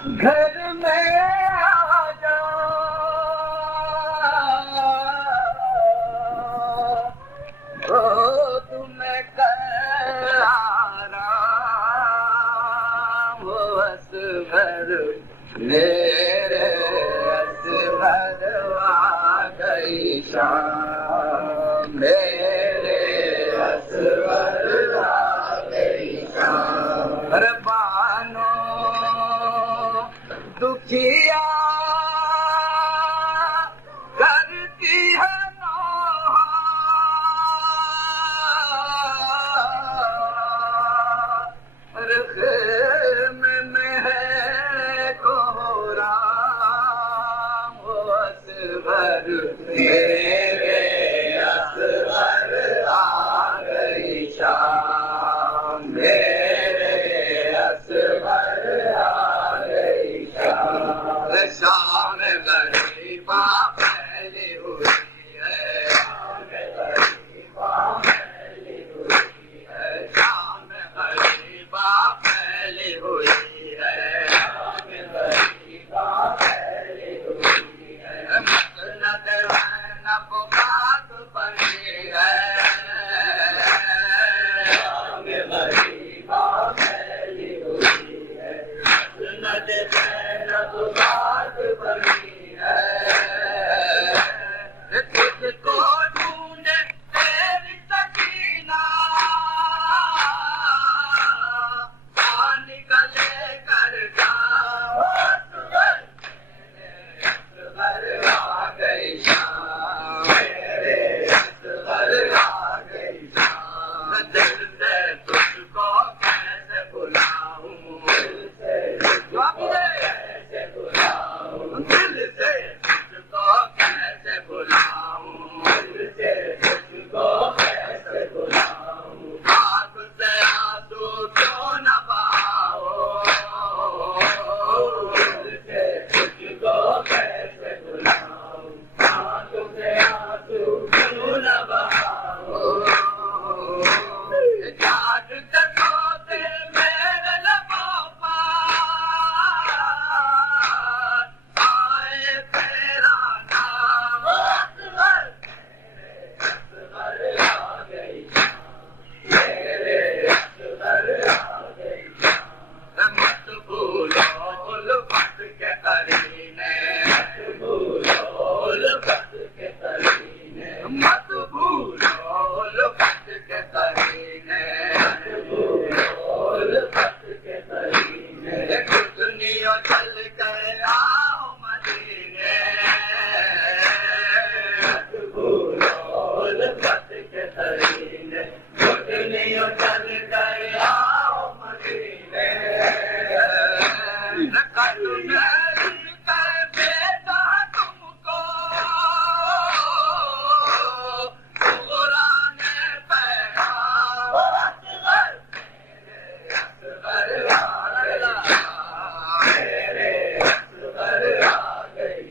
घर में आ जा ओ तुम्हें कर आराम वो असगर मेरे असगर आ गई शाम मेरे असगर आ गई शाम अरे बानो दुखिया करती है नौहा खेमे में है कोहरा वो असगर मेरे असगर आ गई शाम मेरे असगर आ गई शाम शाम गरीबा फैली हुई है शाम गरीबा फैली हुई है शाम गरीबा फैली हुई है शाम गरीबा फैली हुई है मसनद है न बुखात बनी है शाम गरीबा फैली हुई है मसनद है न बुखात बनी है तुझको ढूंढे तेरी सकीना पानी गले कर जाओ असगर आ गई शाम मेरे असगर आ गई शाम दिल से तुझको कैसे भुलाऊं दिल से तुझको कैसे भुलाऊं दिल से तुझको कैसे भुलाऊं दिल से तुझको कैसे भुलाऊं आँख से आंसू क्यों न बहाओ दिल से तुझको कैसे भुलाऊं आँख से आंसू क्यों न बहाओ जाग जगोते मेरे लबों पर आए तेरा नाम असगर असगर आ गई मेरे असगर आ गई मत भूलो उल्फत के करीने मत भूलो उल्फत के करीने मत भूलो उल्फत के करीने मत भूलो उल्फत के करीने कुतनियों चल कर आओ मदीने मत भूलो उल्फत के करीने कुतनियों चल कर आओ मदीने कर बेटा तुमको पुराने पैगाम असगर मेरे असगर आ गई मेरे असगर आ गई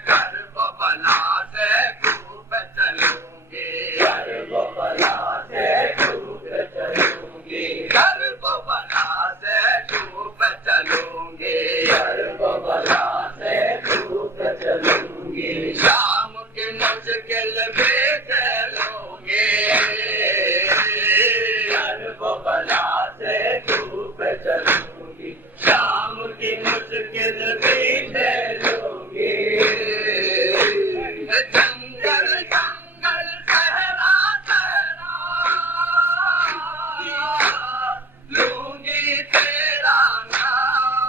घर को बला से खूब चलूंगी घर को बला से खूब चलूंगी घर को बला से खूब चलूंगी घर को बला से खूब चलूंगी शाम की मुश्किल भी चलूंगी घर को बला से खूब चलूंगी शाम की मुश्किल भी चलूंगी जंगल जंगल सहरा सहरा लूंगी तेरा नाम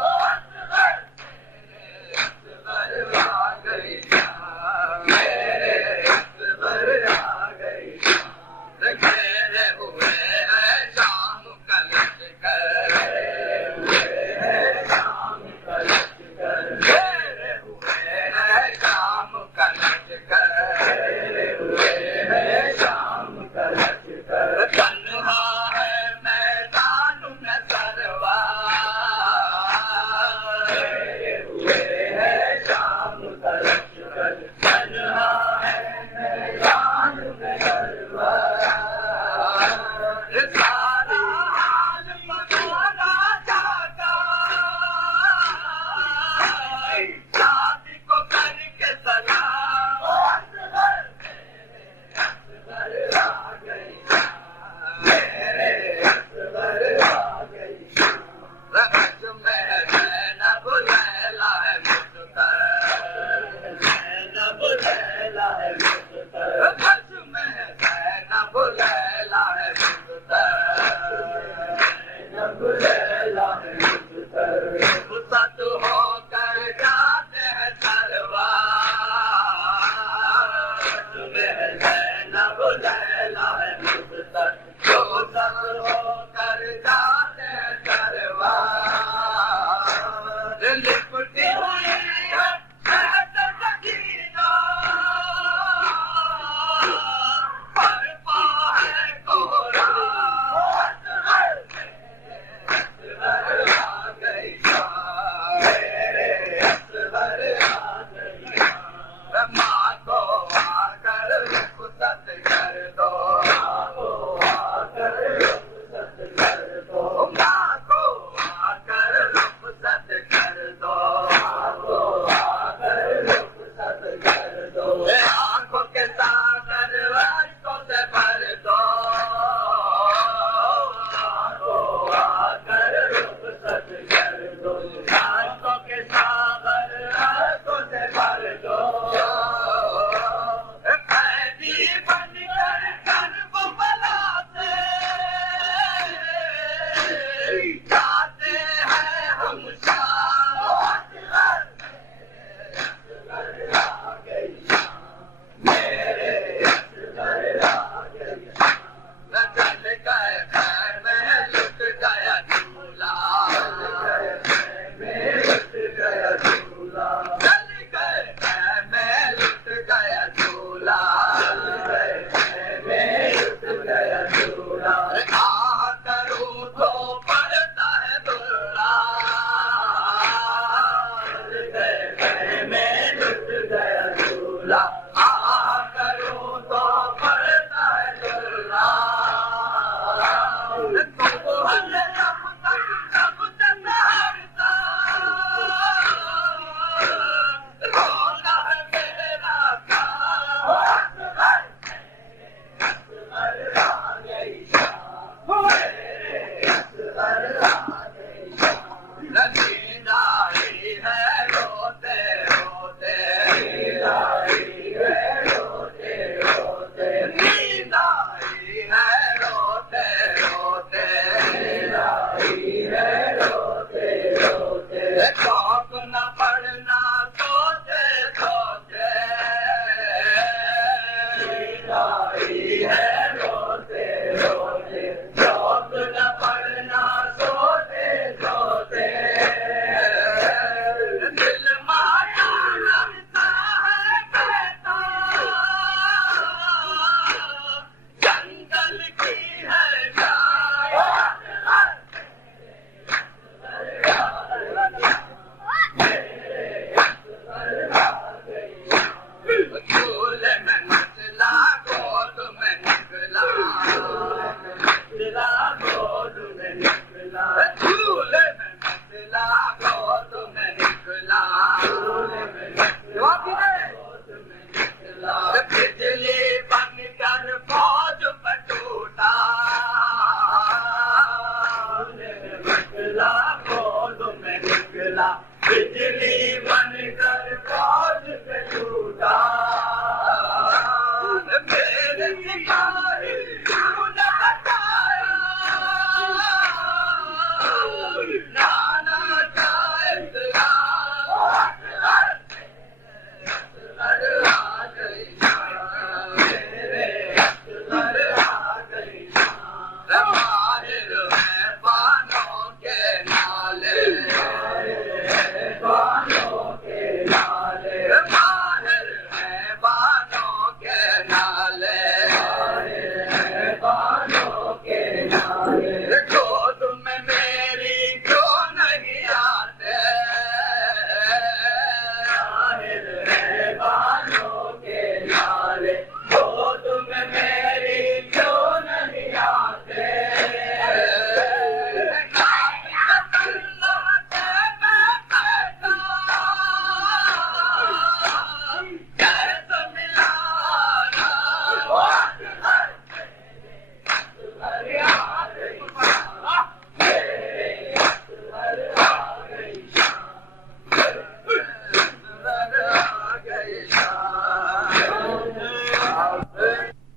असगर आ गई शाम मेरे असगर आ गई शाम घेरे हुए है शाम का लश्कर घेरे हुए है शाम का लश्कर घेरे हुए है शाम का लश्कर घेरे हुए है शाम का लश्कर तन्हा है मैदान में सरवा घेरे हुए है शाम का लश्कर तन्हा है मैदान में सरवा सारा हाल मगाना चाहता लिपटी हुई है शहद सकीना, पर पाए कोरा आ गई मेरे असवर आ गई। माँ को आकर रुखसत कर दो, माँ को आकर रुखसत कर दो, माँ को आकर रुखसत कर दो, माँ को आकर रुखसत कर दो। आँखों के सागर आँखों से भर दो, आँखों आकर रुखसत कर दो, आँखों के सागर आँखों से भर दो। कैदी बनकर कर्म बलाते जाते हैं हम शाम, आ गई मेरे असगर आ गई। चल गए मैं लुट गया झूला, मैं लुट गया झूला, चल गए मैं लुट गया झूला, मैं लुट गया झूला। आ करूं तो पड़ता है दुल्ला, मैं लुट गया झूला, आ करूं तो पड़ता है दुल्ला। तुमको हर जब तक हारता, रोना है मेरा नींद आई है रोते रोते, नींद आई है रोते रोते, नींद आई है रोते रोते, नींद आई है रोते रोते। शौक न पड़ना सोचे सोचे, नींद आई है रोते रोते, शौक न पड़ना सोते सोते। दिल माया लगता है कहता, जंगल की है गाय, झूले में निकला गोद में निकला, निकला गोद में निकला, झूले में निकला गोद में निकला, झूले में निकला गोद में निकला। बिजली बनकर फौज पर टूटा, झूले में निकला गोद में निकला, बिजली बनकर फौज पे टूटा। मेरे